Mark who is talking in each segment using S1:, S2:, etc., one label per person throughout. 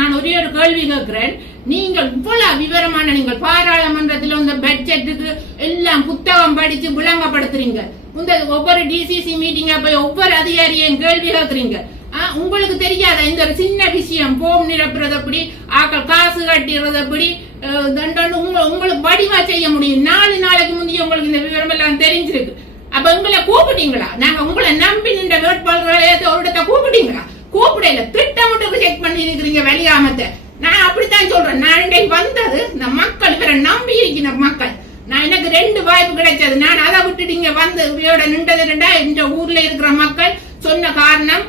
S1: நான் ஒரே ஒரு கேள்வி கேட்கிறேன். நீங்கள் இவ்வளவு விவரமான நீங்கள் பாராளுமன்றத்தில் இந்த பட்ஜெட்டுக்கு எல்லாம் புத்தகம் படிச்சு விளங்கப்படுத்துறீங்க. இந்த ஒவ்வொரு டிசிசி மீட்டிங்க போய் ஒவ்வொரு அதிகாரியும் கேள்வி கேட்கறீங்க. உங்களுக்கு தெரியாத? இந்த ஒரு சின்ன விஷயம் போம் நிரப்புறது எப்படி ஆக்கள் காசு கட்டிடுறது எப்படி உங்களுக்கு வடிவா செய்ய முடியும். நாலு நாளைக்கு முந்தைய உங்களுக்கு இந்த விவரம் எல்லாம் தெரிஞ்சிருக்கு. அப்ப உங்களை கூப்பிட்டீங்களா? நாங்க உங்களை நம்பி நின்ற வேட்பாளர்களை ஒரு இடத்த கூப்பிட்டீங்களா? கூப்பிடல திட்டமிட்டு பண்ணி இருக்கிறீங்க வெளியாமத்தை நான் அப்படித்தான் சொல்றேன். நான் இன்றைக்கு வந்தது இந்த மக்கள் இவரை நம்பி இருக்கிற மக்கள். நான் எனக்கு ரெண்டு வாய்ப்பு கிடைச்சது. நான் அதை விட்டுட்டு இங்க வந்து இவையோட நின்றது ரெண்டா இந்த ஊர்ல இருக்கிற மக்கள் சொன்ன காரணம்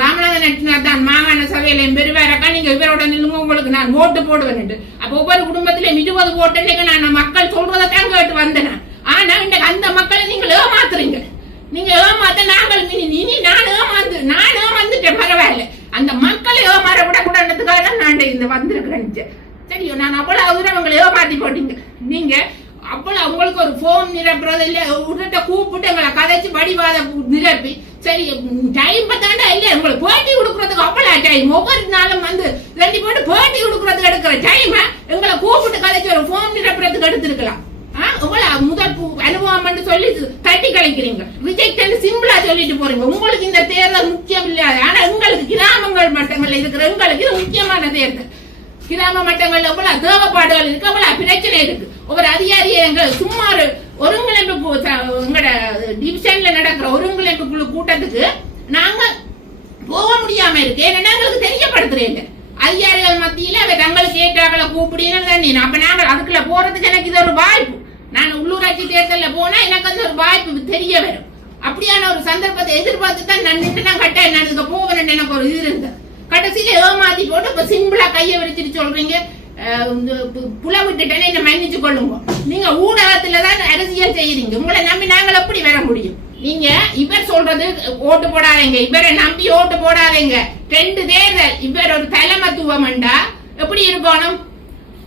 S1: ராமநாதன் நட்டினார் தான். மாகாண சபையில பெருவாரக்கா நீங்க இவரோட நில்லுங்க உங்களுக்கு நான் ஓட்டு போடுவேன் அப்ப ஒவ்வொரு குடும்பத்திலும் இருபது ஓட்டு நான் மக்கள் சொல்றதைத்தான் கேட்டு வந்தேன். ஆனா இன்றைக்கு அந்த மக்களை நீங்கள் ஏமாத்துறீங்க. நீங்க ஏமாத்த நாங்கள் இனி நான் ஏமாந்து நான் ஏமாந்துட்டேன். பரவாயில்ல. அந்த மக்களை ஏமாற விடக்கூடாதுக்காக தான் நான் இந்த வந்திருக்கிறேன் சரியோ நான் அவ்வளவு தூரம் உங்களை ஏமாத்தி போட்டீங்க. நீங்க அவ்வளவு உங்களுக்கு ஒரு ஃபோன் நிரப்புறது இல்ல உடனே கூப்பிட்டு எங்களை கதைச்சு வடிவாத நிரப்பி சரி டைம் பார்த்தாண்டா இல்ல உங்களுக்கு போட்டி கொடுக்கறதுக்கு அவ்வளவு டைம் ஒவ்வொரு நாளும் வந்து ரெண்டு போட்டு போட்டி கொடுக்கறதுக்கு எடுக்கிற டைம் எங்களை கூப்பிட்டு கதைச்சு ஒரு ஃபோன் நிரப்புறதுக்கு எடுத்துருக்கலாம். உங்களை முதல் பு- அனுபவம் சொல்லி தட்டி கலைக்கிறீங்க. ரிஜெக்ட் சிம்பிளா சொல்லிட்டு போறீங்க. உங்களுக்கு இந்த தேர்தல் முக்கியம் இல்லையா ஆனா உங்களுக்கு கிராமங்கள் மட்டங்கள்ல இருக்கிற உங்களுக்கு தேர்தல் கிராம மட்டங்கள்ல எவ்வளவு தேவைப்பாடுகள் இருக்கு அவ்வளவு பிரச்சனை இருக்கு. ஒரு அதிகாரி எங்க சும்மா ஒருங்கிணைப்பு எங்கட டிவிஷன்ல நடக்கிற ஒருங்கிணைப்பு குழு கூட்டத்துக்கு நாங்க போக முடியாம இருக்கு. ஏன்னா எங்களுக்கு தெரியப்படுத்துறேன் அதிகாரிகள் மத்தியில அவ தங்களுக்கு ஏற்றாக்களை கூப்பிடுன்னு அப்ப நாங்க அதுக்குள்ள போறதுக்கு எனக்கு இது ஒரு வாய்ப்பு. நான் உள்ளூராட்சி தேர்தலில் போனா எனக்கு அந்த ஒரு வாய்ப்பு தெரிய வரும். அப்படியான ஒரு சந்தர்ப்பத்தை எதிர்பார்த்து தான் நான் நின்று நான் கட்ட நான் இதுக்கு போவேன் எனக்கு ஒரு இது இருந்தது. கடைசியில ஏமாத்தி போட்டு இப்ப சிம்பிளா கையை விரிச்சிட்டு சொல்றீங்க. அஹ், இந்த பு- விட்டுட்டேன்னு என்ன மன்னிச்சு கொள்ளுங்க. நீங்க ஊடகத்துல தான் அரசியல் செய்யறீங்க. உங்களை நம்பி நாங்கள் எப்படி வர முடியும்? நீங்க இவர் சொல்றது ஓட்டு போடாதீங்க. இவரை நம்பி ஓட்டு போடாதீங்க. ரெண்டு தேர்தல். இவர் ஒரு தலைமத்துவம் எப்படி இருக்கணும்?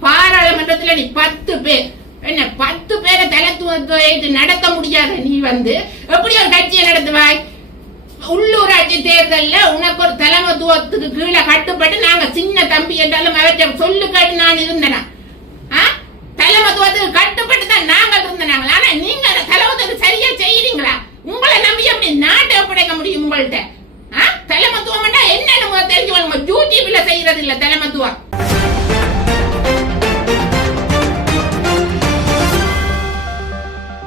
S1: பாராளுமன்றத்துல நீ பத்து பேர் என்ன பத்து பேரை தலைத்துவத்தை நடத்த முடியாத நீ வந்து எப்படி ஒரு கட்சியை நடத்துவாய்? உள்ளூராட்சி தேர்தல்ல உனக்கு ஒரு தலைமத்துவத்துக்கு கீழே கட்டுப்பட்டு நாங்க சின்ன தம்பி என்றாலும் அவற்றை சொல்லு கேட்டு நான் இருந்தேனா? ஆ? தலைமத்துவத்துக்கு கட்டுப்பட்டு தான் நாங்கள் இருந்தனாங்க. ஆனா நீங்க அந்த தலைமத்துவத்துக்கு சரியா செய்யறீங்களா? உங்களை நம்பி எப்படி நாட்டை ஒப்படைக்க முடியும் உங்கள்ட்ட? ஆ? தலைமத்துவம் என்ன தெரிஞ்சு யூடியூப்ல செய்யறது இல்ல தலைமத்துவம்.